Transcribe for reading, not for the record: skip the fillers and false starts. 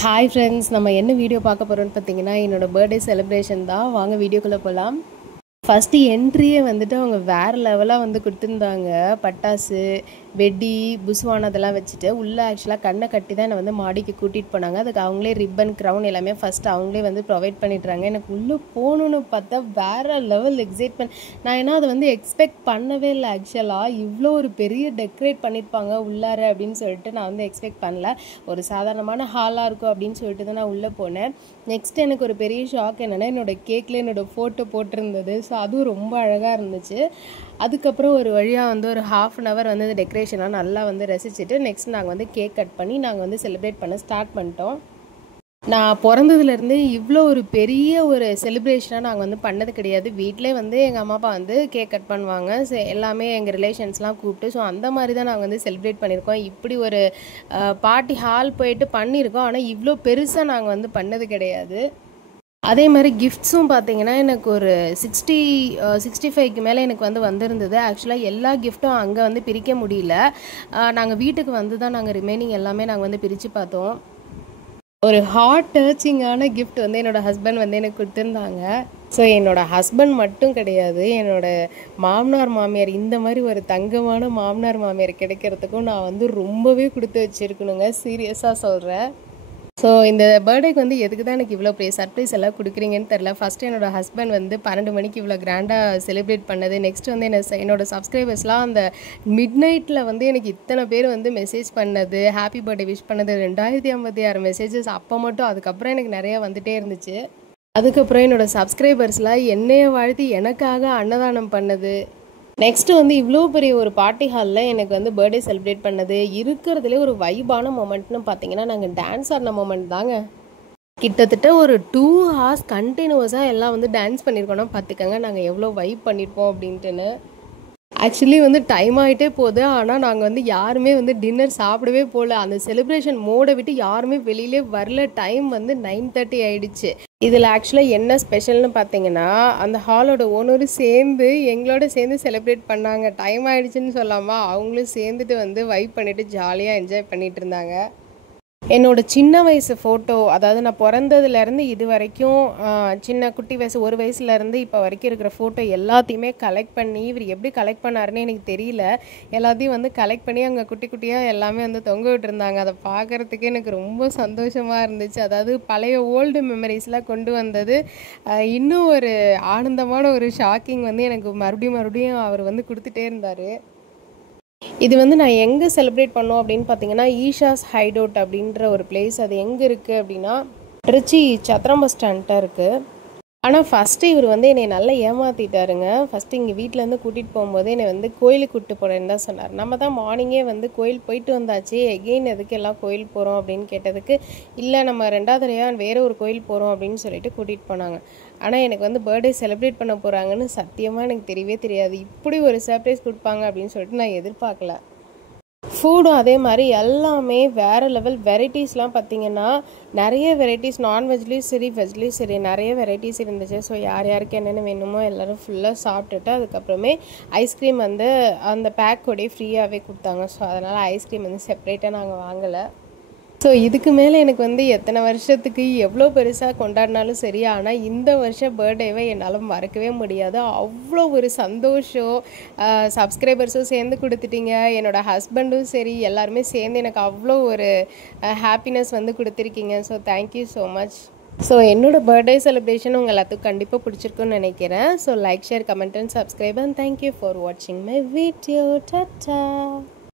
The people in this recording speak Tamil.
ஹாய் ஃப்ரெண்ட்ஸ், நம்ம என்ன வீடியோ பார்க்க போகிறோம்னு பார்த்தீங்கன்னா, என்னோடய பர்த்டே செலிப்ரேஷன் தான். வாங்க வீடியோக்குள்ளே போகலாம். ஃபஸ்ட்டு என்ட்ரியே வந்துட்டு அவங்க வேறு லெவலாக வந்து கொடுத்துருந்தாங்க. பட்டாசு, வெடி, புஸ்வான் அதெல்லாம் வச்சுட்டு உள்ளே ஆக்சுவலாக கண்ணை கட்டி தான் என்னை வந்து மாடிக்கு கூட்டிகிட்டு போனாங்க. அதுக்கு அவங்களே ரிப்பன், க்ரௌன் எல்லாமே ஃபஸ்ட்டு அவங்களே வந்து ப்ரொவைட் பண்ணிடுறாங்க. எனக்கு உள்ளே போகணுன்னு பார்த்தா வேறு லெவல் எக்ஸைட்மெண்ட். நான் ஏன்னா அதை வந்து எக்ஸ்பெக்ட் பண்ணவே இல்லை. ஆக்சுவலாக இவ்வளோ ஒரு பெரிய டெக்கரேட் பண்ணியிருப்பாங்க உள்ளார அப்படின்னு சொல்லிட்டு நான் வந்து எக்ஸ்பெக்ட் பண்ணல. ஒரு சாதாரணமான ஹாலாக இருக்கும் அப்படின்னு சொல்லிட்டு தான் நான் உள்ளே போனேன். நெக்ஸ்ட் எனக்கு ஒரு பெரிய ஷாக் என்னென்னா, என்னோடய கேக்கில் என்னோடய ஃபோட்டோ போட்டிருந்தது. ஸோ அதுவும் ரொம்ப அழகாக இருந்துச்சு. அதுக்கப்புறம் ஒரு வழியாக வந்து ஒரு ½ வந்து அந்த டெக்கரேஷனாக நல்லா வந்து ரசிச்சுட்டு நெக்ஸ்ட் நாங்கள் வந்து கேக் கட் பண்ணி நாங்கள் வந்து செலிப்ரேட் பண்ண ஸ்டார்ட் பண்ணிட்டோம். நான் பிறந்ததுலேருந்து இவ்வளோ ஒரு பெரிய ஒரு செலிப்ரேஷனாக நாங்கள் வந்து பண்ணது கிடையாது. வீட்டிலே வந்து எங்கள் அம்மா அப்பா வந்து கேக் கட் பண்ணுவாங்க. ஸோ எல்லாமே எங்கள் ரிலேஷன்ஸ்லாம் கூப்பிட்டு ஸோ அந்த மாதிரி தான் நாங்கள் வந்து செலிப்ரேட் பண்ணியிருக்கோம். இப்படி ஒரு பார்ட்டி ஹால் போயிட்டு பண்ணியிருக்கோம். ஆனால் இவ்வளோ பெருசாக நாங்கள் வந்து பண்ணது கிடையாது. அதே மாதிரி கிஃப்ட்ஸும் பார்த்தீங்கன்னா, எனக்கு ஒரு 65க்கு மேலே எனக்கு வந்து வந்திருந்தது. ஆக்சுவலாக எல்லா கிஃப்ட்டும் அங்கே வந்து பிரிக்க முடியல. நாங்கள் வீட்டுக்கு வந்து தான் நாங்கள் ரிமைனிங் எல்லாமே நாங்கள் வந்து பிரித்து பார்த்தோம். ஒரு ஹார்ட் டச்சிங்கான கிஃப்ட் வந்து என்னோடய ஹஸ்பண்ட் வந்து எனக்கு கொடுத்துருந்தாங்க. ஸோ என்னோடய ஹஸ்பண்ட் மட்டும் கிடையாது, என்னோடய மாமனார் மாமியார் இந்த மாதிரி ஒரு தங்கமான மாமனார் மாமியார் கிடைக்கிறதுக்கும் நான் வந்து ரொம்பவே கொடுத்து வச்சுருக்கணுங்க. சீரியஸாக சொல்கிறேன். ஸோ இந்த பர்த்டேக்கு வந்து எதுக்கு தான் எனக்கு இவ்வளோ பெரிய சர்ப்ரைஸ் எல்லாம் கொடுக்குறீங்கன்னு தெரில. ஃபஸ்ட்டு என்னோடய ஹஸ்பண்ட் வந்து 12 மணிக்கு இவ்வளோ கிராண்டாக செலிப்ரேட் பண்ணது. நெக்ஸ்ட் வந்து என்னோடய சப்ஸ்கிரைபர்ஸ்லாம் அந்த மிட் நைட்டில் வந்து எனக்கு இத்தனை பேர் வந்து மெசேஜ் பண்ணது, ஹாப்பி பர்த்டே விஷ் பண்ணது, 2056 மெசேஜஸ் அப்போ மட்டும். அதுக்கப்புறம் எனக்கு நிறையா வந்துகிட்டே இருந்துச்சு. அதுக்கப்புறம் என்னோடய சப்ஸ்கிரைபர்ஸ்லாம் என்னையை வாழ்த்தி எனக்காக அன்னதானம் பண்ணது. நெக்ஸ்ட்டு வந்து இவ்வளோ பெரிய ஒரு பார்ட்டி ஹாலில் எனக்கு வந்து பர்த்டே செலிப்ரேட் பண்ணது. இருக்கிறதுலே ஒரு வைபான மொமெண்ட்னு பார்த்தீங்கன்னா, நாங்கள் டான்ஸ் ஆடின மொமெண்ட் தாங்க. கிட்டத்தட்ட ஒரு 2 hours கண்டினியூஸாக எல்லாம் வந்து டான்ஸ் பண்ணியிருக்கோன்னா பார்த்துக்கங்க நாங்கள் எவ்வளோ வைப் பண்ணியிருப்போம் அப்படின்ட்டுன்னு. ஆக்சுவலி வந்து டைம் ஆகிட்டே போகுது. ஆனால் நாங்கள் வந்து யாருமே வந்து டின்னர் சாப்பிடவே போகல. அந்த செலிப்ரேஷன் மோடை விட்டு யாருமே வெளியிலே வரல. டைம் வந்து 9:30 ஆகிடுச்சு. இதில் ஆக்சுவலாக என்ன ஸ்பெஷல்னு பார்த்தீங்கன்னா, அந்த ஹாலோட ஓனரும் சேர்ந்து எங்களோட சேர்ந்து செலிப்ரேட் பண்ணாங்க. டைம் ஆகிடுச்சின்னு சொல்லாமல் அவங்களும் சேர்ந்துட்டு வந்து வைப் பண்ணிவிட்டு ஜாலியாக என்ஜாய் பண்ணிகிட்டு இருந்தாங்க. என்னோட சின்ன வயசு ஃபோட்டோ, அதாவது நான் பிறந்ததுலேருந்து இது வரைக்கும் சின்ன குட்டி வயசு 1 வயசுலேருந்து இப்போ வரைக்கும் இருக்கிற ஃபோட்டோ எல்லாத்தையுமே கலெக்ட் பண்ணி இவர் எப்படி கலெக்ட் பண்ணாருன்னு எனக்கு தெரியல. எல்லாத்தையும் வந்து கலெக்ட் பண்ணி அங்கே குட்டி குட்டியாக எல்லாமே வந்து தொங்க விட்டுருந்தாங்க. அதை பார்க்குறதுக்கே எனக்கு ரொம்ப சந்தோஷமாக இருந்துச்சு. அதாவது பழைய ஓல்டு மெமரிஸ்லாம் கொண்டு வந்தது. இன்னும் ஒரு ஆனந்தமான ஒரு ஷாக்கிங் வந்து எனக்கு மறுபடியும் அவர் வந்து கொடுத்துட்டே இருந்தார். இது வந்து நான் எங்கே செலிப்ரேட் பண்ணோம் அப்படின்னு பார்த்தீங்கன்னா, ஈஷாஸ் ஹைடவுட் அப்படின்ற ஒரு பிளேஸ். அது எங்கே இருக்குது அப்படின்னா, திருச்சி சத்திரம் பஸ் ஸ்டாண்ட்கிட்ட இருக்குது. ஆனால் ஃபஸ்ட்டு இவர் வந்து என்னை நல்லா ஏமாற்றிட்டாருங்க. ஃபஸ்ட்டு இங்கே வீட்டிலேருந்து கூட்டிகிட்டு போகும்போது என்னை வந்து கோயிலுக்கு கூப்பிட்டு போகிறேன்னு தான் சொன்னார். நம்ம தான் மார்னிங்கே வந்து கோயில் போயிட்டு வந்தாச்சு, எகெயின் எதுக்கு எல்லாம் கோயில் போகிறோம் அப்படின்னு கேட்டதுக்கு, இல்லை நம்ம 2வது தடவையாக வேறு ஒரு கோயில் போகிறோம் அப்படின்னு சொல்லிட்டு கூட்டிகிட்டு போனாங்க. ஆனால் எனக்கு வந்து பர்த்டே செலிப்ரேட் பண்ண போகிறாங்கன்னு சத்தியமாக எனக்கு தெரியவே தெரியாது. இப்படி ஒரு சர்ப்ரைஸ் கொடுப்பாங்க அப்படின்னு சொல்லிட்டு நான் எதிர்பார்க்கல. ஃபுட்டும் அதே மாதிரி எல்லாமே வேறு லெவல். வெரைட்டிஸ்லாம் பார்த்திங்கன்னா நிறைய வெரைட்டிஸ், நான்வெஜ்லேயும் சரி வெஜ்லேயும் சரி நிறைய வெரைட்டிஸ் இருந்துச்சு. ஸோ யாருக்கு என்னென்ன வேணுமோ எல்லோரும் ஃபுல்லாக சாப்பிட்டுட்டு அதுக்கப்புறமே ஐஸ்கிரீம் வந்து அந்த பேக்கோடே ஃப்ரீயாகவே கொடுத்தாங்க. ஸோ அதனால் ஐஸ்கிரீம் வந்து செப்ரேட்டாக நாங்கள் வாங்கலை. ஸோ இதுக்கு மேலே எனக்கு வந்து எத்தனை வருஷத்துக்கு எவ்வளோ பெருசாக கொண்டாடினாலும் சரி, ஆனால் இந்த வருஷம் பர்த்டேவை என்னால் மறக்கவே முடியாது. அவ்வளோ ஒரு சந்தோஷம். சப்ஸ்கிரைபர்ஸும் சேர்ந்து கொடுத்துட்டீங்க, என்னோடய ஹஸ்பண்டும் சரி எல்லாருமே சேர்ந்து எனக்கு அவ்வளோ ஒரு ஹாப்பினஸ் வந்து கொடுத்துருக்கீங்க. So thank you so much. So என்னோடய பர்த்டே செலிப்ரேஷன் உங்கள் எல்லாத்துக்கும் கண்டிப்பாக பிடிச்சிருக்குன்னு நினைக்கிறேன். So like, share, comment and subscribe and thank you for வாட்சிங் மை வீடியோ. டாடா.